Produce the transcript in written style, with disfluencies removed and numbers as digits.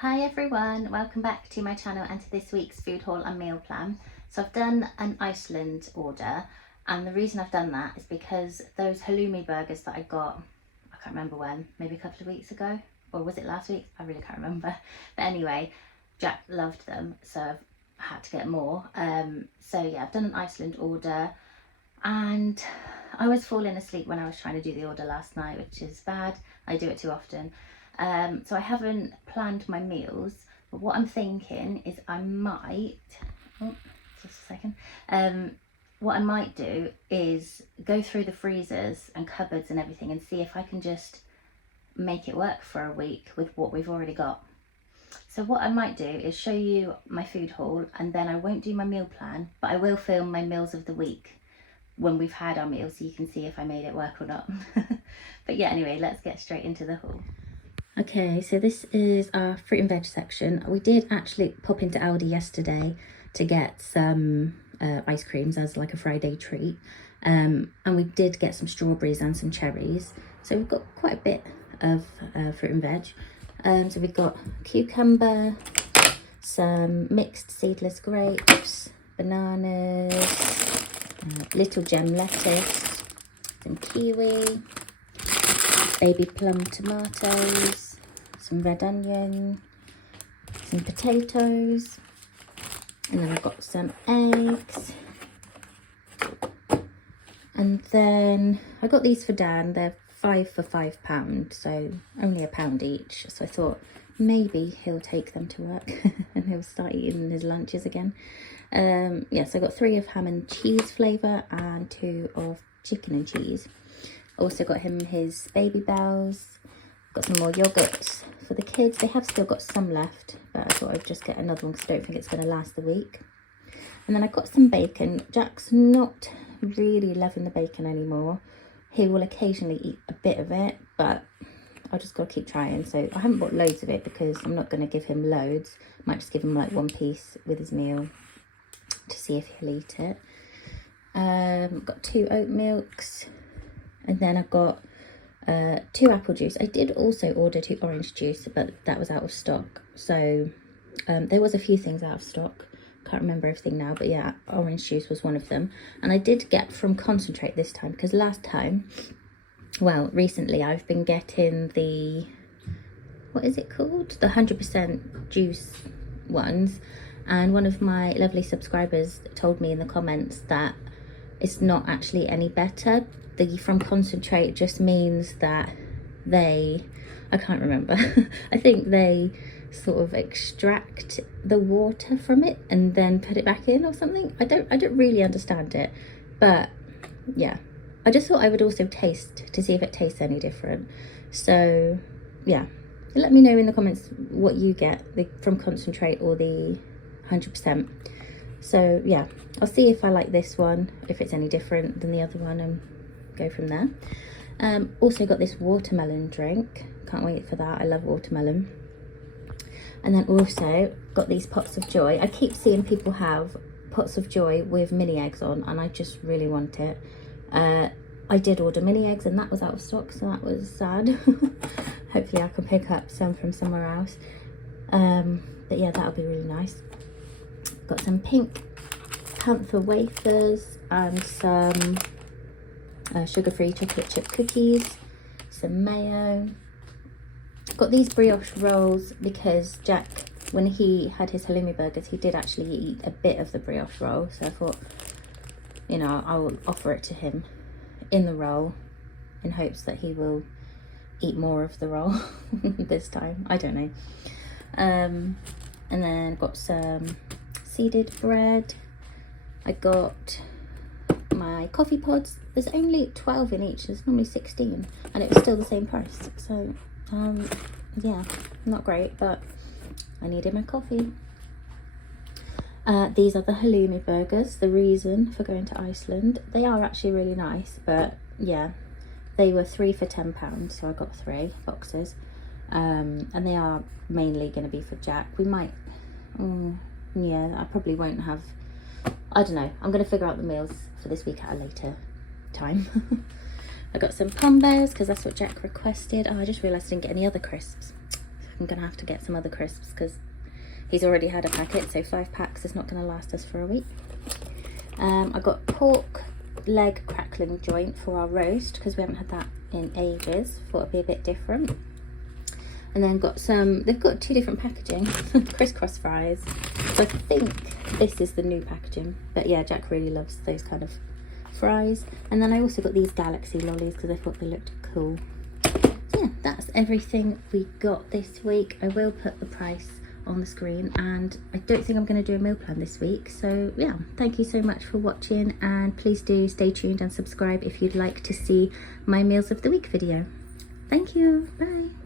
Hi everyone, welcome back to my channel and to this week's food haul and meal plan. So I've done an Iceland order, and the reason I've done that is because those halloumi burgers that I got, I can't remember when, maybe a couple of weeks ago, or was it last week? I really can't remember. But anyway, Jack loved them, so I've had to get more. So yeah, I've done an Iceland order, and I was falling asleep when I was trying to do the order last night, which is bad. I do it too often. So I haven't planned my meals, but what I'm thinking is I might, just a second, what I might do is go through the freezers and cupboards and everything and see if I can just make it work for a week with what we've already got. So what I might do is show you my food haul, and then I won't do my meal plan, but I will film my meals of the week when we've had our meals so you can see if I made it work or not. But yeah, anyway, let's get straight into the haul. Okay, so this is our fruit and veg section. We did actually pop into Aldi yesterday to get some ice creams as like a Friday treat. And we did get some strawberries and some cherries. So we've got quite a bit of fruit and veg. So we've got cucumber, some mixed seedless grapes, bananas, little gem lettuce, some kiwi, baby plum tomatoes, some red onion, some potatoes, and then I've got some eggs. And then I got these for Dan. They're 5 for £5, so only £1 each. So I thought maybe he'll take them to work and he'll start eating his lunches again. Yes, I got 3 of ham and cheese flavour and 2 of chicken and cheese. Also got him his Baby Bells. Got some more yogurts for the kids. They have still got some left, but I thought I'd just get another one because I don't think it's going to last the week. And then I got some bacon. Jack's not really loving the bacon anymore. He will occasionally eat a bit of it, but I'll just got to keep trying. So I haven't bought loads of it because I'm not going to give him loads. Might just give him like 1 piece with his meal to see if he'll eat it. Got 2 oat milks. And then I've got 2 apple juice. I did also order 2 orange juice, but that was out of stock. So there was a few things out of stock. Can't remember everything now, but yeah, orange juice was one of them. And I did get from concentrate this time because last time, well, recently I've been getting the, what is it called? The 100% juice ones. And one of my lovely subscribers told me in the comments that it's not actually any better. The from concentrate just means that they, I can't remember, I think they sort of extract the water from it and then put it back in or something. I don't really understand it, but yeah, I just thought I would also taste to see if it tastes any different. So yeah, let me know in the comments what you get, the from concentrate or the 100%. So yeah, I'll see if I like this one, if it's any different than the other one, and go from there. Also got this watermelon drink. Can't wait for that. I love watermelon. And then also got these pots of joy. I keep seeing people have pots of joy with mini eggs on, and I just really want it. I did order mini eggs and that was out of stock, so that was sad. Hopefully I can pick up some from somewhere else. But yeah, that'll be really nice. Got some pink panther wafers and some sugar-free chocolate chip cookies, some mayo. Got these brioche rolls because Jack, when he had his halloumi burgers, he did actually eat a bit of the brioche roll. So I thought, you know, I will offer it to him in the roll in hopes that he will eat more of the roll this time. I don't know. And then got some seeded bread. I got my coffee pods. There's only 12 in each. There's normally 16, and it was still the same price. So yeah, not great, but I needed my coffee. These are the halloumi burgers. The reason for going to Iceland. They are actually really nice, but yeah, they were 3 for £10, so I got 3 boxes. And they are mainly going to be for Jack. We might, yeah, I probably won't have, I don't know. I'm going to figure out the meals for this week at a later time. I got some Pombos because that's what Jack requested. Oh, I just realised I didn't get any other crisps. I'm gonna have to get some other crisps because he's already had a packet, so 5 packs is not gonna last us for a week. I got pork leg crackling joint for our roast because we haven't had that in ages. Thought it'd be a bit different. And then got some, they've got 2 different packaging, crisscross fries. So I think this is the new packaging. But yeah, Jack really loves those kind of fries. And then I also got these galaxy lollies because I thought they looked cool. So yeah, that's everything we got this week. I will put the price on the screen, and I don't think I'm going to do a meal plan this week. So yeah, thank you so much for watching, and please do stay tuned and subscribe if you'd like to see my meals of the week video. Thank you, bye.